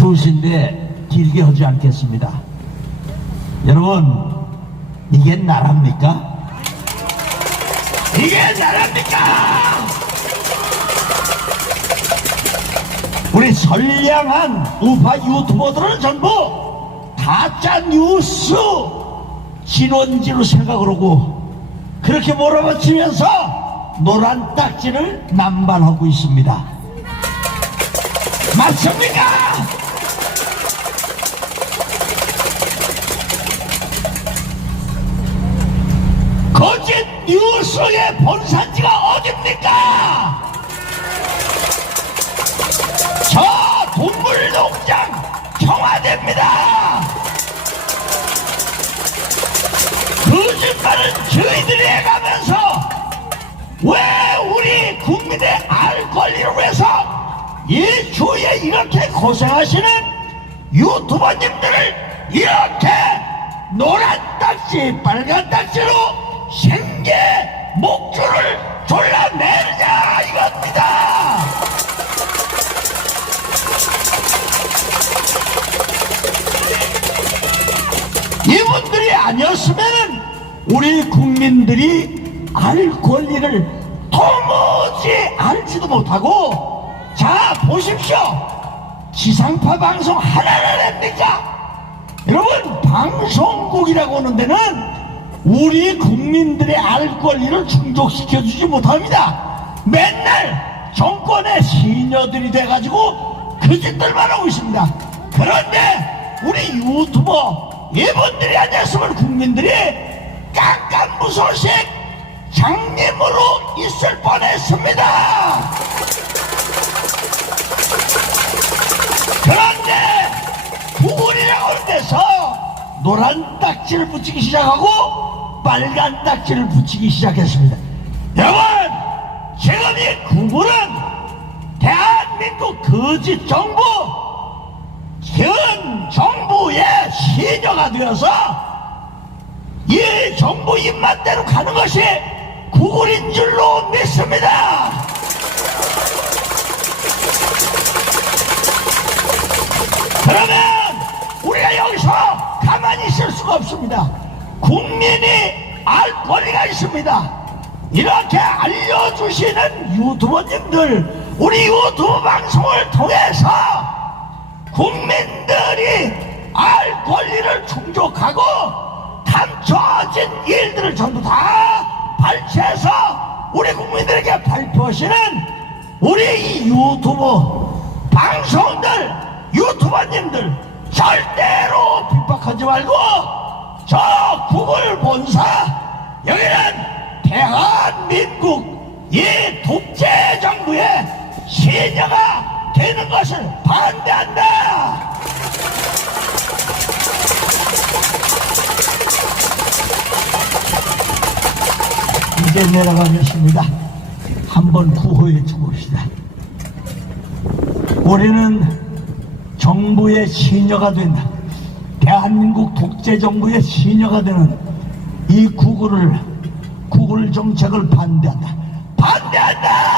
추우신데 길게 하지 않겠습니다. 여러분, 이게 나랍니까? 이게 나랍니까? 우리 선량한 우파 유튜버들은 전부 가짜 뉴스 진원지로 생각을 하고 그렇게 몰아붙이면서 노란 딱지를 남발하고 있습니다. 맞습니까? 거짓 뉴스의 본산지가 어딥니까? 저 동물농장 청와대입니다. 거짓말은 저희들이 해가면서 왜 우리 국민의 알 권리를 위해서 이 주위에 이렇게 고생하시는 유튜버님들을 이렇게 노란 딱지 빨간 딱지로 생계 목줄을 졸라내느냐 이겁니다. 이분들이 아니었으면 우리 국민들이 알 권리를 도무지 알지도 못하고 자 보십시오 지상파 방송 하나를 냅니까 여러분 방송국이라고 하는 데는 우리 국민들의 알 권리를 충족시켜 주지 못합니다 맨날 정권의 시녀들이 돼가지고 그 짓들만 하고 있습니다 그런데 우리 유튜버 이분들이 아니었으면 국민들이 깜깜 무소식 장님으로 있을 뻔했습니다. 그런 노란 딱지를 붙이기 시작하고 빨간 딱지를 붙이기 시작했습니다. 여러분, 지금 이 구글은 대한민국 거짓 정부 현 정부의 시녀가 되어서 이 정부 입맛대로 가는 것이 구글인 줄로 믿습니다. 그러면 수가 없습니다. 국민이 알 권리가 있습니다. 이렇게 알려주시는 유튜버님들, 우리 유튜브 방송을 통해서 국민들이 알 권리를 충족하고 감춰진 일들을 전부 다 발췌해서 우리 국민들에게 발표하시는 우리 이 유튜브 방송들 유튜버님들 절대로 핍박하지 말고 저 구글 본사 여기는 대한민국 이 독재 정부의 시녀가 되는 것을 반대한다. 이제 내려가겠습니다. 한번 구호해 주봅시다. 우리는 정부의 시녀가 된다. 대한민국 독재 정부의 시녀가 되는 이 구글을 구글 정책을 반대한다. 반대한다.